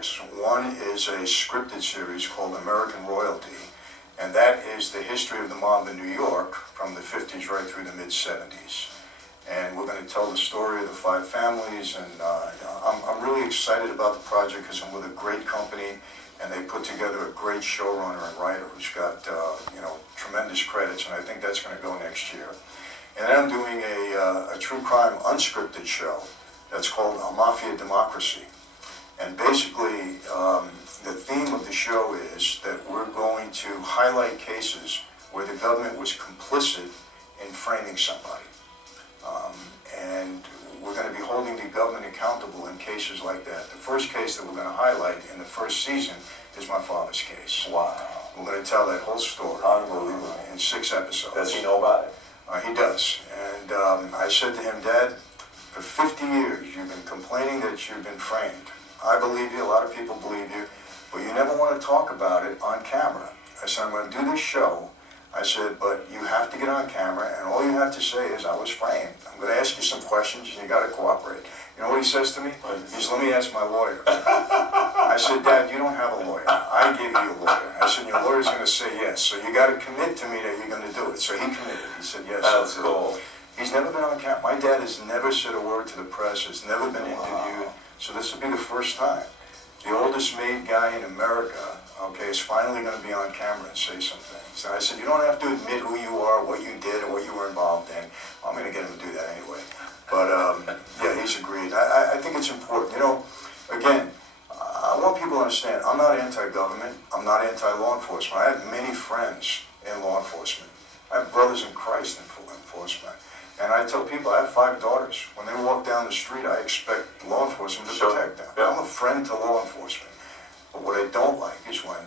projects. One is a scripted series called American Royalty, and that is the history of the mob in New York from the 50s right through the mid-70s. And we're going to tell the story of the 5 families, and I'm really excited about the project because I'm with a great company, and they put together a great showrunner and writer who's got tremendous credits, and I think that's going to go next year. And then I'm doing a true crime unscripted show that's called Mafia Democracy. And basically, the theme of the show is that we're going to highlight cases where the government was complicit in framing somebody. And we're going to be holding the government accountable in cases like that. The first case that we're going to highlight in the first season is my father's case. Wow. We're going to tell that whole story in 6 episodes. Does he know about it? He does. And I said to him, Dad, for 50 years you've been complaining that you've been framed. I believe you, a lot of people believe you, but you never want to talk about it on camera. I said, I'm going to do this show. I said, but you have to get on camera, and all you have to say is, I was framed. I'm going to ask you some questions, and you got to cooperate. You know what he says to me? He says, let me ask my lawyer. I said, Dad, you don't have a lawyer. I gave you a lawyer. I said, your lawyer's going to say yes, so you got to commit to me that you're going to do it. So he committed. He said, yes. That's cool. He's never been on camera. My dad has never said a word to the press, has never been interviewed, so this will be the first time. The oldest made guy in America, is finally going to be on camera and say some things. And I said, you don't have to admit who you are, what you did, or what you were involved in. I'm going to get him to do that anyway. But, yeah, he's agreed. I think it's important. Again, I want people to understand, I'm not anti-government. I'm not anti-law enforcement. I have many friends in law enforcement. I have brothers in Christ in law enforcement. And I tell people, I have 5 daughters. When they walk down the street, I expect law enforcement to protect them. I'm a friend to law enforcement. But what I don't like is when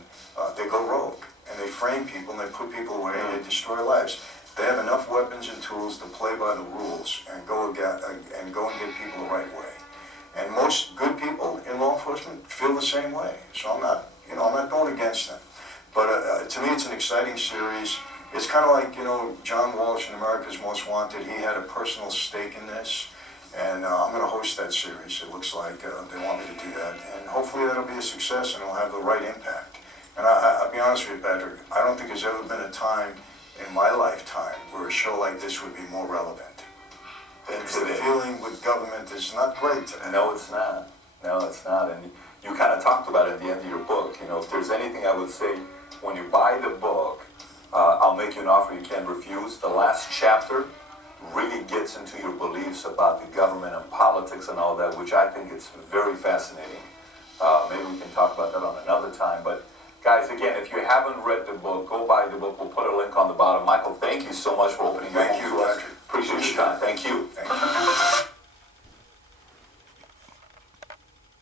they go rogue and they frame people and they put people away and they destroy lives. They have enough weapons and tools to play by the rules and go and get people the right way. And most good people in law enforcement feel the same way. So I'm not going against them. But to me, it's an exciting series. It's kind of like, John Walsh in America's Most Wanted. He had a personal stake in this. And I'm going to host that series. It looks like they want me to do that. And hopefully that'll be a success and it'll have the right impact. And I'll be honest with you, Patrick, I don't think there's ever been a time in my lifetime where a show like this would be more relevant. The feeling with government is not great today. No, it's not. No, it's not. And you kind of talked about it at the end of your book. If there's anything I would say, when you buy the book, I'll make you an offer you can't refuse. The last chapter really gets into your beliefs about the government and politics and all that, which I think is very fascinating. Maybe we can talk about that on another time. But guys, again, if you haven't read the book, go buy the book. We'll put a link on the bottom. Michael, thank you so much for opening your home to us. Appreciate your time. Thank you. Thank you.